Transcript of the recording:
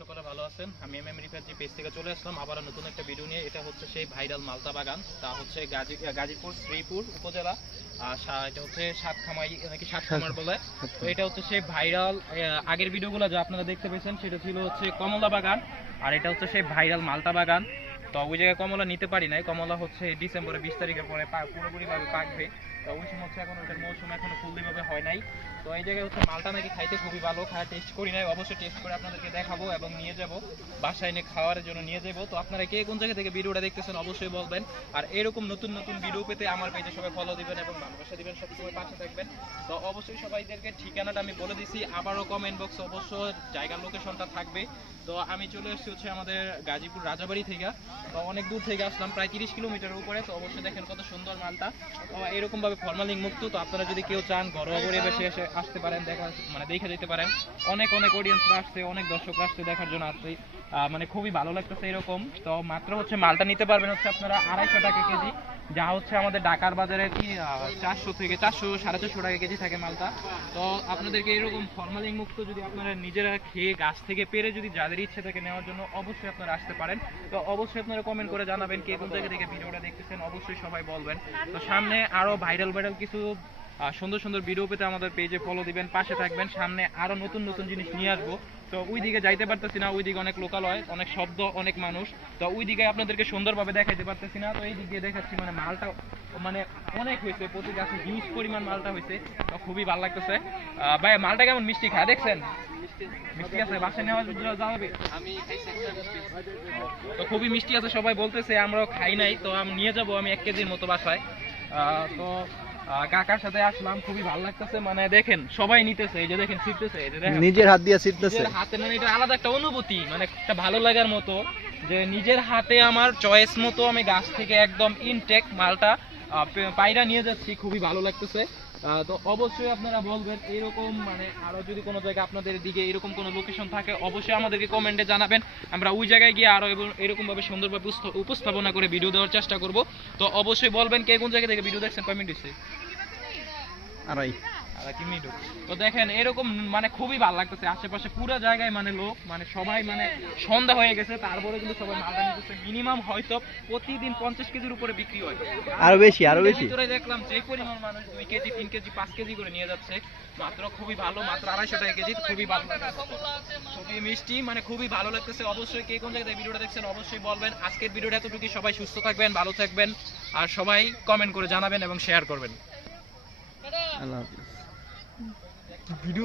সকলে ভালো আছেন। আমি এমএম রিফাত জি পেজ থেকে চলে আসলাম আবার নতুন একটা ভিডিও নিয়ে। এটা হচ্ছে সেই ভাইরাল মালতা বাগান, তা হচ্ছে গাজীপুর শ্রীপুর উপজেলা। এটা হচ্ছে সাতখামাই নাকি সাতখামার বলে। তো এটা হচ্ছে সেই ভাইরাল, আগের ভিডিওগুলো যা আপনারা দেখতে পেয়েছেন সেটা ছিল হচ্ছে কমলা বাগান, আর এটা হচ্ছে সেই ভাইরাল মালতা বাগান। তো ওই জায়গায় কমলা নিতে পারি নাই, কমলা হচ্ছে ডিসেম্বরের 20 তারিখের পরে পুরোপুরিভাবে পাকবে। তো ওই সময় হচ্ছে এখন ওটার মৌসুম এখনো ফুললিভাবে হয় নাই। তো এই জায়গায় হচ্ছে মালটা নাকি খাইতে খুবই ভালো, খাওয়া টেস্ট করি নাই, অবশ্যই টেস্ট করে আপনাদেরকে দেখাবো এবং নিয়ে যাব বাসায় এনে খাওয়ার জন্য নিয়ে যাবো। তো আপনারা কে কোন জায়গা থেকে ভিডিওটা দেখতেছেন অবশ্যই বলবেন, আর এরকম নতুন নতুন ভিডিও পেতে আমার পেজে সবাই ফলো দিবেন এবং ভালোবাসা দিবেন, সবসময় পাশে থাকবেন। তো অবশ্যই সবাইদেরকে ঠিকানাটা আমি বলে দিছি, আবারও কমেন্ট বক্সে অবশ্য জায়গার লোকেশনটা থাকবে। তো আমি চলে এসেছি হচ্ছে আমাদের গাজীপুর রাজাবাড়ি থেকে। তো অনেক দূর থেকে আসলাম, প্রায় 30 কিলোমিটারের উপরে। তো অবশ্যই দেখেন কত সুন্দর মালটা, এরকম ভাবে ফরমালিন মুক্ত। তো আপনারা যদি কেউ চান ঘরোয়া পরিবেশে এসে আসতে পারেন, দেখে যেতে পারেন। অনেক অডিয়েন্সরা আসছে, অনেক দর্শকরা আসছে দেখার জন্য আসছে, মানে খুবই ভালো লাগতেছে এরকম। তো মাত্র হচ্ছে মালটা নিতে পারবেন হচ্ছে আপনারা 250 টাকা কেজি, যা হচ্ছে আমাদের ঢাকার বাজারে কি 400 থেকে 400 450 টাকা কেজি থাকে মালটা। তো আপনাদেরকে এরকম ফরমালিন মুক্ত যদি আপনারা নিজেরা খেয়ে গাছ থেকে পেরে যদি যাদের ইচ্ছে থাকে নেওয়ার জন্য, অবশ্যই আপনারা আসতে পারেন। তো অবশ্যই আপনারা কমেন্ট করে জানাবেন কে কোন জায়গা থেকে ভিডিওটা দেখতেছেন, অবশ্যই সবাই বলবেন। তো সামনে আরো ভাইরাল কিছু সুন্দর সুন্দর ভিডিও পেতে আমাদের পেজে ফলো দিবেন, পাশে থাকবেন। সামনে আরো নতুন নতুন জিনিস নিয়ে আসবো। তো ওই দিকে যাইতে পারতেছি না, ওই দিকে অনেক লোকালয়, অনেক শব্দ, অনেক মানুষ। তো ওই দিকে আপনাদেরকে সুন্দরভাবে দেখাইতে পারতেছি না। তো এই দিক দিয়ে দেখাচ্ছি, মানে মালটা মানে অনেক হয়েছে, প্রতি গাছে হিউজ পরিমাণ মালটা হয়েছে। তো খুবই ভালো লাগতেছে। ভাই মালটা কেমন মিষ্টি খায় দেখছেন? মিষ্টি আছে, বাসায় নেওয়া যাবে? তো খুবই মিষ্টি আছে, সবাই বলতেছে, আমরাও খাই নাই। তো আমি নিয়ে যাবো আমি 1 কেজির মতো বাসায়। তো কাকার সাথে আসলাম, খুবই ভালো লাগতেছে। মানে দেখেন সবাই নিতেছে, এই যে দেখেন ছিটতেছে, এই যে দেখেন নিজের হাত দিয়ে ছিটতেছে, নিজের হাতে। মানে এটা আলাদা একটা অনুভূতি, মানে একটা ভালো লাগার মতো, যে নিজের হাতে আমার চয়েস মতো আমি গাছ থেকে একদম ইনটেক মালটা পায়রা নিয়ে যাচ্ছি, খুবই ভালো লাগতেছে। তো অবশ্যই আপনারা বলবেন এরকম, মানে আরো যদি কোনো জায়গা আপনাদের দিকে এরকম কোনো লোকেশন থাকে অবশ্যই আমাদেরকে কমেন্টে জানাবেন। আমরা ওই জায়গায় গিয়ে আরো এরকম ভাবে সুন্দরভাবে উপস্থাপনা করে ভিডিও দেওয়ার চেষ্টা করব। তো অবশ্যই বলবেন কে কোন জায়গা থেকে ভিডিও দেখছেন, কমেন্ট দিচ্ছে। তো দেখেন এরকম মানে খুবই ভালো লাগতেছে, আশেপাশে পুরো জায়গায় মানে লোক, মানে সবাই, মানে সন্ধ্যা হয়ে গেছে তারপরে কিন্তু সবাই মালটা নিতেছে। মিনিমাম হয়তো প্রতিদিন 50 কেজির উপরে বিক্রি হয়, আরো বেশি। দেখলাম যে পরিমাণ মানুষ 2 কেজি 3 কেজি 5 কেজি করে নিয়ে যাচ্ছে মাত্র। খুবই ভালো, মাত্র 250 টাকা কেজি, খুবই ভালো, খুবই মিষ্টি, মানে খুবই ভালো লাগতেছে। অবশ্যই কে কোন জায়গায় ভিডিওটা দেখছেন অবশ্যই বলবেন। আজকের ভিডিওটা এতটুকুই, সবাই সুস্থ থাকবেন, ভালো থাকবেন, আর সবাই কমেন্ট করে জানাবেন এবং শেয়ার করবেন। আল্লাহ হাফেজ।